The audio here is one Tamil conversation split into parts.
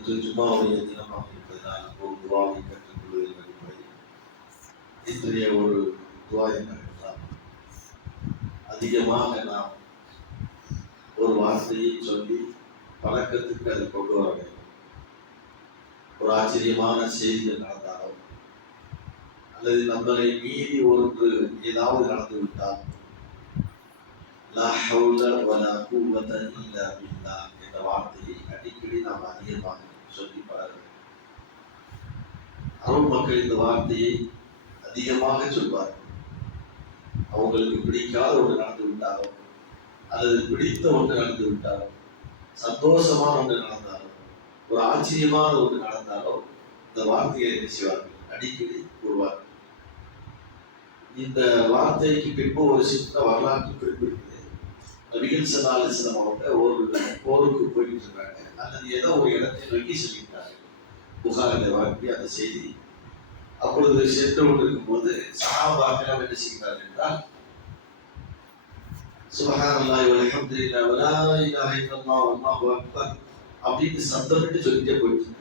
இன்று ஜும்மாவுடைய தினமாக இருப்பதனால் ஒரு துவாவை கற்றுக்கொள்வதில் அடிப்படை இன்றைய ஒரு துவா என்னவென்றால், அதிகமாக நாம் ஒரு வார்த்தையை சொல்லி பழக்கத்துக்கு அதை கொண்டு வர வேண்டும். ஒரு ஆச்சரியமான செய்திகள் நடந்தாலும் அல்லது நம்மளை மீறி ஒன்று ஏதாவது நடந்து விட்டால் லா ஹவுல வலா குவத இல்லா பில்லாஹ் என்ற வார்த்தையை அடிக்கடி நாம் அதிகமாக சொல்லி பழக வேண்டும். அரபு மக்கள் இந்த வார்த்தையை அதிகமாக சொல்வார்கள். அவங்களுக்கு பிடிக்காத ஒன்று நடந்து விட்டாலோ அல்லது பிடித்த ஒன்று நடந்து விட்டாலோ, சந்தோஷமான ஒன்று நடந்தாலும், ஒரு ஆச்சரியமான ஒன்று நடந்தாலோ இந்த வார்த்தையை என்ன செய்வார்கள்? அடிக்கடி கூறுவார்கள். இந்த வார்த்தைக்கு பின்பு ஒரு சின்ன வரலாற்று குறிப்பு இருக்குது. நபிகள் ஸல்லல்லாஹு அலைஹி வஸல்லம் அவங்க ஒரு போருக்கு போயிட்டு இருக்காங்க, அல்லது ஏதோ ஒரு இடத்தை நோக்கி செல்கின்றார்கள். புகாரில் வரக்கூடிய அந்த செய்தி. அப்பொழுது சென்று கொண்டிருக்கும் போது சஹாபாக்கள் என்ன செய்கிறார்கள் என்றால், சுப்ஹானல்லாஹி வல்ஹம்துலில்லாஹி வலா இலாஹ இல்லல்லாஹ் வல்லாஹு அக்பர் அப்படின்னு சத்தமிட்டு சொல்லிட்டே போயிட்டு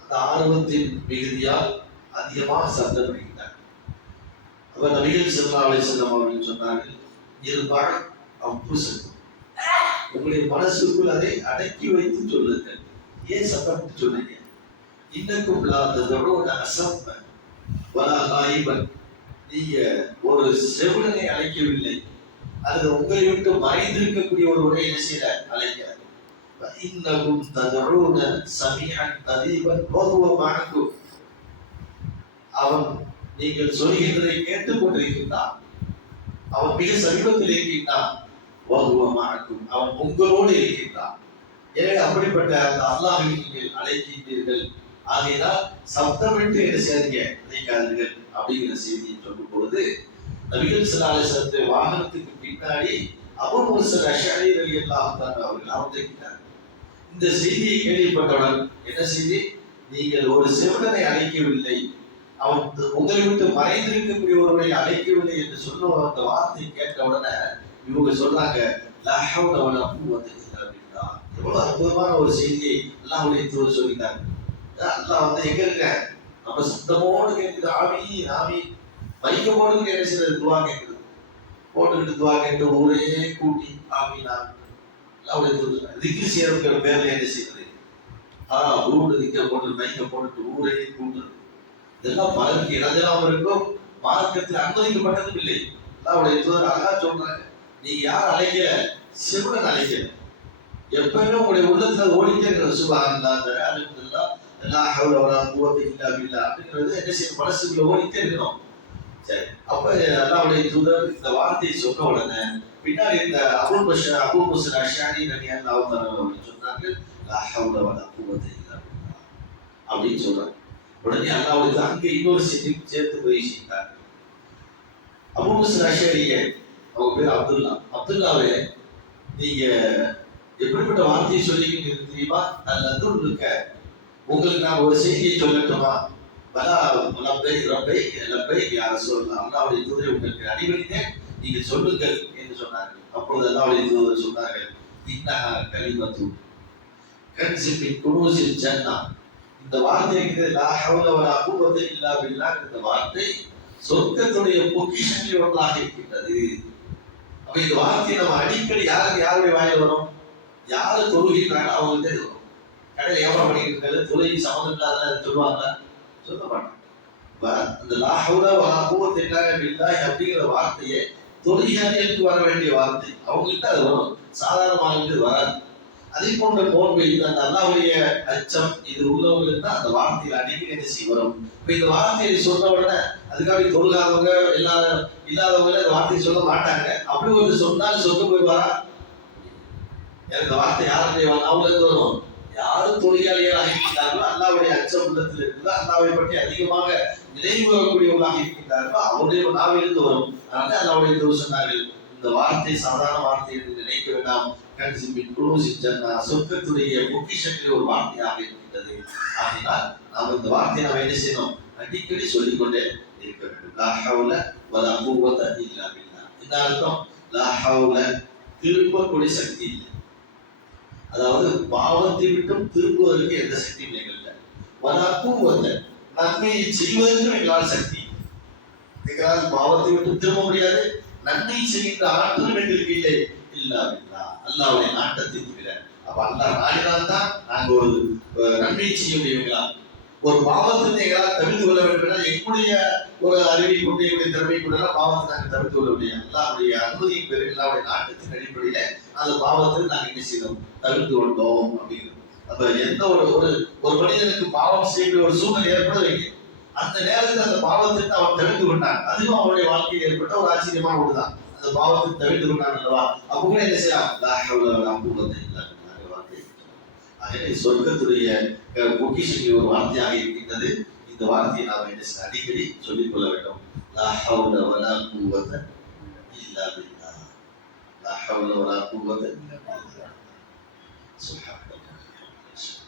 அந்த ஆர்வத்தின் மிகுதியால் அதிகமாக சத்தம் பிடிக்கிறார். அப்ப நபிகள் ஸல்லல்லாஹு அலைஹி வஸல்லம் அவர்கள் சொன்னார்கள், இருபால் அம்புசன், உங்களுடைய மனசுக்குள் அதை அடக்கி வைத்து சொல்லுங்கள். ஏன் சத்தமிட்டு சொல்லுங்க? இன்னக்கும் லா ததுஊன அஸம்ம வலா காயிபன், நீங்க ஒரு செவிலனை அழைக்கவில்லை, அது உங்களை விட்டு மறைந்திருக்கக்கூடிய ஒருவரை என்ன செய்யல அழைக்கிறார். இன்னகும் ததுஊன சமீஅன் கரீபன் வஹுவ மஅக்கும், அவன் நீங்கள் சொல்கின்றதை கேட்டுக் கொண்டிருக்கின்றான், அவன் மிக சமீபத்தில் இருக்கின்றான். வஹுவ மஅக்கும், அவன் உங்களோடு இருக்கின்றான். எனவே அப்படிப்பட்ட அந்த அல்லாஹ்வை நீங்கள் அழைக்கின்றீர்கள், ஆகையினால் சப்தமிட்டு என்ன செய்றீங்க, நினைக்காதீர்கள் அப்படிங்கிற செய்தியை சொல்லும் பொழுது நபிகள் ஸல்லல்லாஹு அலைஹி வஸல்லம் வாகனத்துக்கு பின்னாடி அபூ மூஸா அஷ்அரி ரலியல்லாஹு தஆலா அவர்கள் அமர்ந்திருக்கிறார். இந்த செய்தியை கேள்விப்பட்டவுடன் என்ன செய்தி? நீங்கள் ஒரு செவிடனை அழைக்கவில்லை, அவன் உங்களை விட்டு மறைந்திருக்கக்கூடிய ஒருவரை அழைக்கவில்லை என்று சொன்ன அந்த வார்த்தை கேட்ட உடனே இவங்க சொல்றாங்க, லா ஹவ்ல வலா குவத இல்லா பில்லாஹ். எவ்வளவு அற்புதமான ஒரு செய்தியை அல்லாஹ்வுடைய தூதர் சொல்லிட்டாங்க. அல்லாஹ் வந்து எங்க இருக்க, நம்ம சத்தமோடு கேட்குது, ஆமீ ஆமீ, மைக்க போட்டுக்கிட்டு என்ன செய்யறது, துவா கேட்குது, போட்டுக்கிட்டு துவா கேட்டு ஊரே கூட்டி ஆமீனா அல்லாஹ்வுடைய தூதர் திக்ர் செய்யறதுங்கிற பேர்ல என்ன செய்யறது, ஊரு திக்ர போட்டு மைக்க போட்டுட்டு ஊரே கூட்டுறது, இதெல்லாம் பலருக்கு இடைஞ்சலாம இருக்கும், மார்க்கத்தில் அனுமதிக்கப்பட்டதும் இல்லை. அல்லாஹ்வுடைய தூதர் அழகா சொல்றாங்க, நீங்க யார் அழைக்கல, சிவன் அழைக்கல. எப்பவுமே உங்களுடைய உள்ளத்துல ஓடிட்டே இருக்கிற சுப்ஹானல்லாஹ் அல்ஹம்துலில்லாஹ் லா ஹவ்ல வலா குவத இல்லா பில்லாஹ் அப்படிங்கிறது என்ன செய்யும், மனசுக்குள்ள ஓடிட்டே இருக்கணும். சரி, அப்ப அல்லாஹ்வுடைய தூதர் இந்த வார்த்தையை சொன்ன உடனே பின்னாடி இந்த அபூ மூஸா அஷ்அரி ரலியல்லாஹு தஆலா அவர்கள் சொன்னாங்க, லா ஹவ்ல வலா குவத இல்லா பில்லாஹ் அப்படின்னு சொல்றாங்க. உடனே அல்லாஹ்வுடைய அங்கே இன்னொரு செய்தி சேர்த்து போய் செய்தார். அபூ மூஸா அஷ்அரி, அவங்க பேர் அப்துல்லாவே, நீங்க எப்படிப்பட்ட வார்த்தையை சொல்லிக்கிட்டு தெரியுமா? நல்லது இருக்க, உங்களுக்கு நான் ஒரு செய்தியை சொல்லட்டுமா? பலா லப்பை ரப்பை லப்பை யா ரசூலல்லாஹ், அல்லாஹ்வுடைய தூதரை உங்களுக்கு அடிபணித்தேன், நீங்கள் சொல்லுங்கள் என்று சொன்னார்கள். அப்பொழுது அல்லாஹ்வுடைய தூதர் சொன்னார்கள், இன்னஹா கலிமத்து கன்ஸின் மின் குனூஸில் ஜன்னah. இந்த வார்த்தை இருக்கிறது, லா ஹவ்ல வலா குவத இல்லா பில்லாஹ், இந்த வார்த்தை சொர்க்கத்துடைய பொக்கிஷங்களில் ஒன்றாக இருக்கின்றது. அப்ப இந்த வார்த்தையை நம்ம அடிக்கடி யாருடைய வாயில வரும்? யாரு தொழுகிறாங்களோ அவங்க வரும். கடையில் வியாபாரம் பண்ணிட்டு இருக்காரு, தொழுகை சம்மந்தம் இல்லாத சொல்லுவாங்க, சொல்ல மாட்டாங்க. அந்த லா ஹவ்ல வலா குவத இல்லா பில்லாஹ் அப்படிங்கிற வார்த்தையை தொழுகையாளிகளுக்கு வர வேண்டிய வார்த்தை, அவங்ககிட்ட அது வரும், சாதாரணமாக வராது. அதே போன்ற நோன்பு, அந்த அல்லாஹ்வுடைய அச்சம் இது உள்ளவங்களுக்கு தான் அந்த வார்த்தையில் அடிக்கடி என்ன செய்ய வரும். இப்ப இந்த வார்த்தையை சொன்ன உடனே அதுக்காக தொழுகாதவங்க இல்லாதவங்க இந்த வார்த்தையை சொல்ல மாட்டாங்க. அப்படி ஒரு சொன்னால் சொந்த போயிடுவாரா? எனக்கு வார்த்தை யாருடைய அவங்களுக்கு வரும், யாரும் தொழிலாளிகளாக இருக்கின்றார்களோ, அல்லாஹ்வுடைய அச்சம் உள்ளத்தில் இருக்குதோ, அல்லாஹ்வை பற்றி அதிகமாக நினைவு வரக்கூடியவர்களாக இருக்கின்றார்களோ அவருடைய நாவிலிருந்து வரும். அதனால அல்லாஹ்வுடைய தூதர் சொன்னார்கள், இந்த வார்த்தை சாதாரண வார்த்தை என்று நினைக்க வேண்டாம், கன்ஸின் மின் குனூஸில் ஜன்னah, சொர்க்கத்துடைய பொக்கிஷங்களில் ஒரு வார்த்தையாக இருக்கின்றது. ஆகையினால் நாம் இந்த வார்த்தையை நாம் என்ன செய்யணும், அடிக்கடி சொல்லிக்கொண்டே இருக்க வேண்டும். லா ஹவ்ல வலா குவத இல்லா பில்லாஹ். இந்த அர்த்தம், லா ஹவ்ல திரும்பக்கூடிய சக்தி இல்லை, அதாவது பாவத்தை விட்டும் திரும்புவதற்கு எந்த சக்தியும் எங்கள்கிட்ட வராக்குவத நன்மையை செய்வதற்கும் எங்களால் சக்தி. எங்களால் பாவத்தை விட்டு திரும்ப முடியாது, நன்மை செய்கின்ற ஆற்றலும் எங்களுக்கு இல்லை. இல்லாவில்லா அல்லாஹ்வுடைய நாட்டத்தை தவிர. அப்ப அல்லாஹ் நாடினால்தான் நாங்க ஒரு நன்மை செய்ய முடியுங்களா? ஒரு பாவத்தை எங்களால் தவிர்த்து கொள்ள வேண்டும் என்றால் எங்களுடைய ஒரு அறிவை கொண்டு எங்களுடைய திறமை கொண்டு பாவத்தை நாங்கள் தவிர்த்து கொள்ள முடியும். அல்லாஹ்வுடைய அனுமதியின் பேரில் அல்லாஹ்வுடைய நாட்டத்தின் அடிப்படையில அந்த பாவத்தை நாங்கள் என்ன செய்தோம், தவிர்த்து கொண்டோம் அப்படிங்கிறது. அப்ப எந்த ஒரு ஒரு மனிதனுக்கு பாவம் செய்யக்கூடிய ஒரு சூழ்நிலை ஏற்பட வைக்க அந்த நேரத்தில் அந்த பாவத்தை அவன் தவிர்த்து கொண்டான். அதுவும் அவனுடைய வாழ்க்கையில் ஏற்பட்ட ஒரு ஆச்சரியமான ஒன்றுதான். அந்த பாவத்தை தவிர்த்து கொண்டான் அல்லவா? அப்போ என்ன செய்யலாம்? ஆகவே சொர்க்கத்துடைய பொக்கிஷங்கள் ஒரு வார்த்தையாக இருக்கின்றது. இந்த வார்த்தையை நாம் என்ன செய்ய அடிக்கடி சொல்லிக் கொள்ள வேண்டும். லா ஹவ்ல வலா குவத இல்லா பில்லாஹ். லா ஹவ்ல வலா குவத இல்லா பில்லாஹ். சுப்ஹானல்லாஹ்.